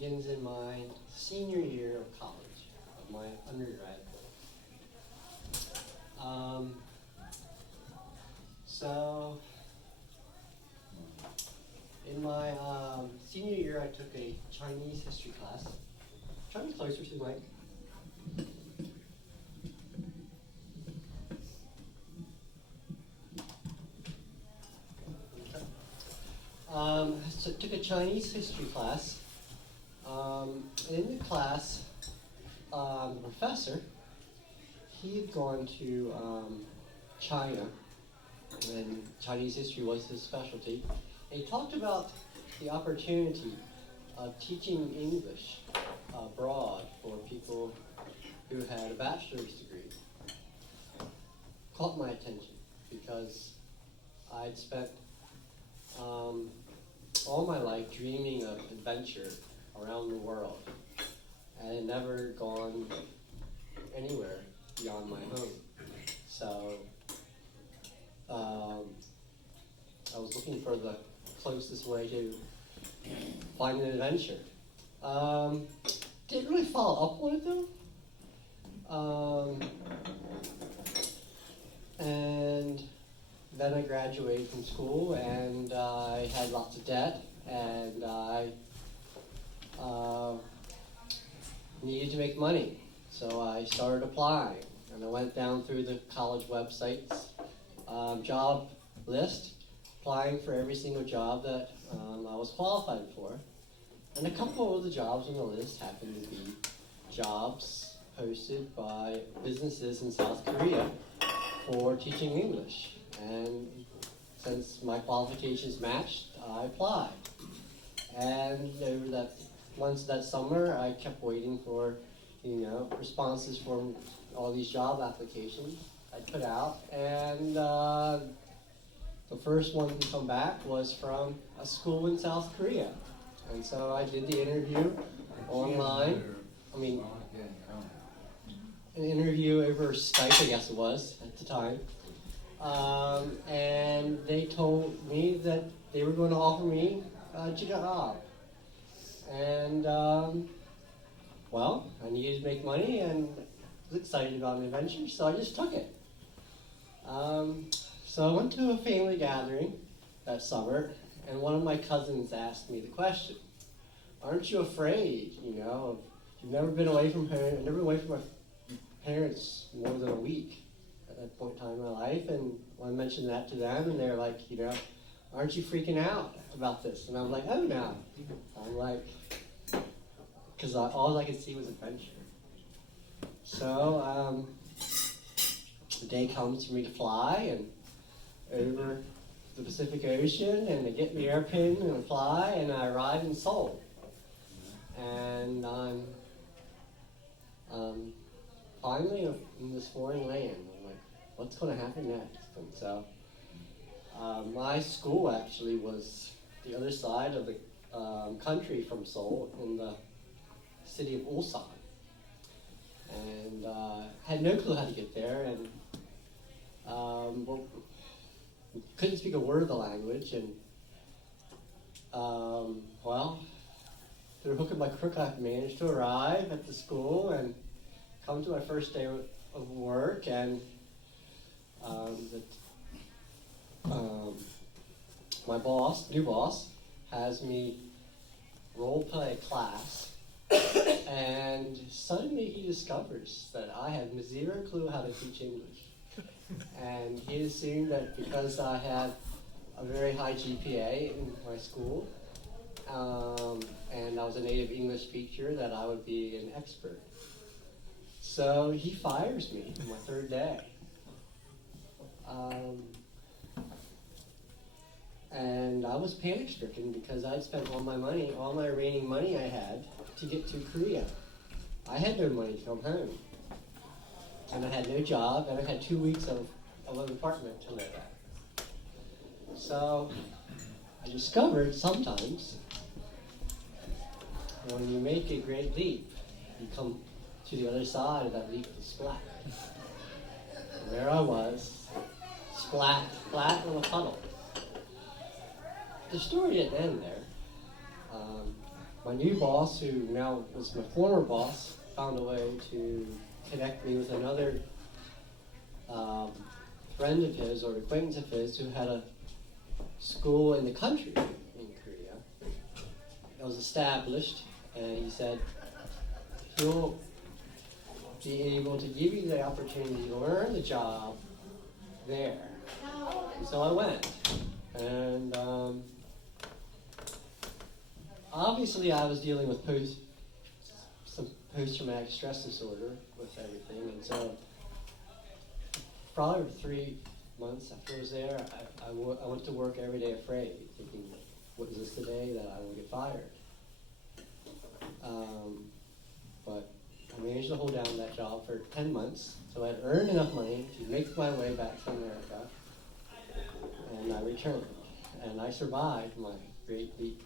begins in my senior year of college, of my undergrad. So, in my senior year, I took a Chinese history class. Try to be closer to the mic. So I took a Chinese history class. In the class, the professor, he had gone to China, and Chinese history was his specialty. And he talked about the opportunity of teaching English abroad for people who had a bachelor's degree. Caught my attention because I'd spent all my life dreaming of adventure around the world and had never gone anywhere beyond my home. So I was looking for the closest way to find an adventure. Didn't really follow up on it though. And then I graduated from school and I had lots of debt and I needed to make money. So I started applying and I went down through the college websites, job list, applying for every single job that I was qualified for. And a couple of the jobs on the list happened to be jobs posted by businesses in South Korea for teaching English. And since my qualifications matched, I applied. And over that summer, I kept waiting for, responses from all these job applications I put out. And the first one to come back was from a school in South Korea. And so I did the interview online. An interview over Skype, I guess it was, at the time. And they told me that they were going to offer me a job. And, I needed to make money and was excited about an adventure, so I just took it. So I went to a family gathering that summer, and one of my cousins asked me the question, aren't you afraid, you've never been away from home, never away from my parents more than a week at that point in time in my life, and I mentioned that to them, and they're like, aren't you freaking out about this? And I'm like, oh no. I'm like, because all I could see was adventure. So the day comes for me to fly and over the Pacific Ocean, and they get me airplane and I fly, and I arrive in Seoul. And I'm finally in this foreign land. I'm like, what's going to happen next? And so my school actually was the other side of the country from Seoul, in the city of Ulsan. And had no clue how to get there, and couldn't speak a word of the language. And through hook and by crook, I managed to arrive at the school and come to my first day of work, and my new boss, has me role play a class, and suddenly he discovers that I have zero clue how to teach English. And he assumed that because I had a very high GPA in my school, and I was a native English speaker, that I would be an expert. So he fires me on my third day. And I was panic-stricken because I'd spent all my remaining money I had to get to Korea. I had no money to come home. And I had no job, and I had 2 weeks of an apartment to live at. So I discovered sometimes when you make a great leap, you come to the other side of that leap with a splat. And there I was, flat in a puddle. The story didn't end there. my new boss, who now was my former boss, found a way to connect me with another friend of his or acquaintance of his who had a school in the country in Korea that was established, and he said he'll be able to give you the opportunity to learn the job there. And so I went, and obviously I was dealing with some post-traumatic stress disorder with everything, and so probably for 3 months after I was there, I went to work every day afraid, thinking, what is this the day that I will get fired? But I managed to hold down that job for 10 months, so I'd earned enough money to make my way back to America, and I returned. And I survived my great leap